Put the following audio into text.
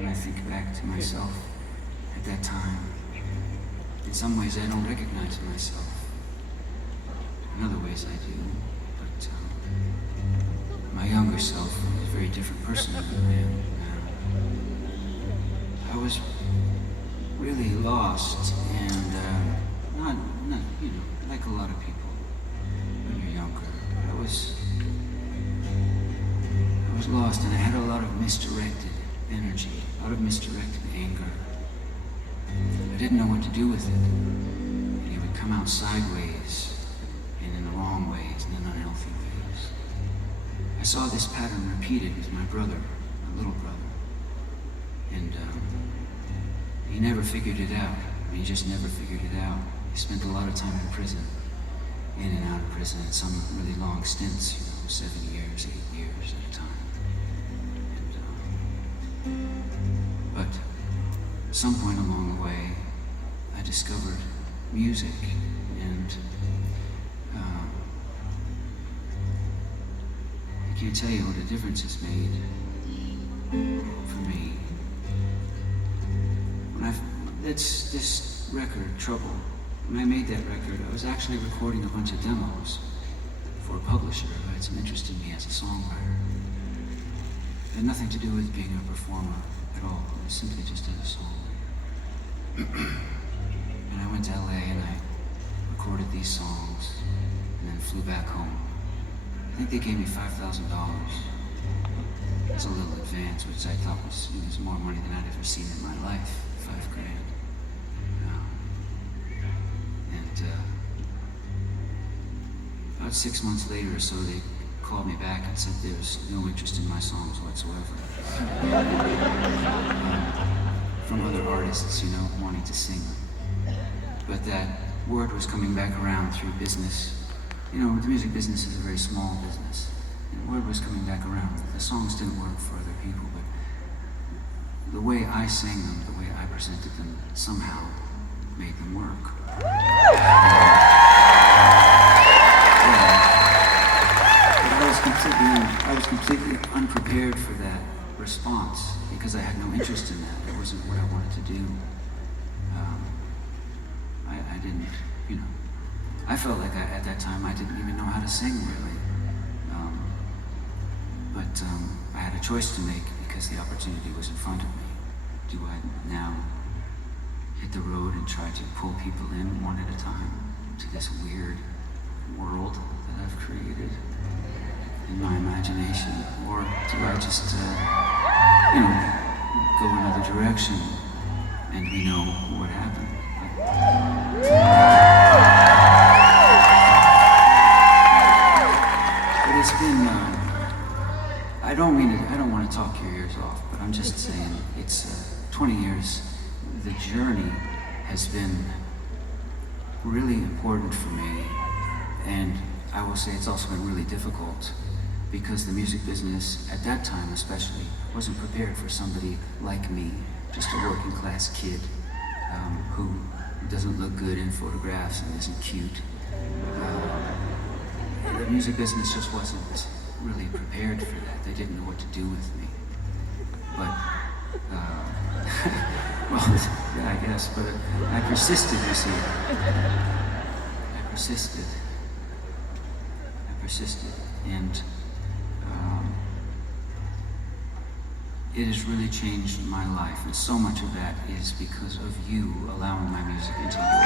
when I think back to myself at that time. In some ways I don't recognize myself. In other ways I do. But my younger self is a very different person than I am now. I was really lost and not, like a lot of people when you're younger. I was lost, and I had a lot of misdirected energy, a lot of misdirected anger. I didn't know what to do with it. And it would come out sideways, and in the wrong ways, and in unhealthy ways. I saw this pattern repeated with my brother, my little brother. And he never figured it out. He just never figured it out. He spent a lot of time in prison, in and out of prison, and some really long stints, 7 years, 8 years at a time. But at some point along the way, I discovered music, and I can't tell you what a difference it's made for me. This record, Trouble, when I made that record, I was actually recording a bunch of demos for a publisher who had some interest in me as a songwriter. It had nothing to do with being a performer at all. It was simply just as a songwriter. And I went to LA and I recorded these songs and then flew back home. I think they gave me $5,000. That's a little advance, which I thought was more money than I'd ever seen in my life. $5,000. About 6 months later or so, they called me back and said there's no interest in my songs whatsoever. From other artists, wanting to sing them. But that word was coming back around through business. The music business is a very small business. And word was coming back around. The songs didn't work for other people, but the way I sang them, the way I presented them, somehow made them work. I was completely unprepared for that response because I had no interest in that. It wasn't what I wanted to do. I didn't, I felt like at that time I didn't even know how to sing really. But I had a choice to make because the opportunity was in front of me. Do I now hit the road and try to pull people in one at a time to this weird world that I've created in my imagination, or do I just, go another direction? And we know what happened. But it's been, I don't want to talk your ears off, but I'm just saying, it's 20 years. The journey has been really important for me, and I will say it's also been really difficult because the music business, at that time especially, wasn't prepared for somebody like me, just a working class kid who doesn't look good in photographs and isn't cute. The music business just wasn't really prepared for that. They didn't know what to do with me. But, well, yeah, I guess, but I persisted, you see. I persisted, and it has really changed my life, and so much of that is because of you allowing my music into your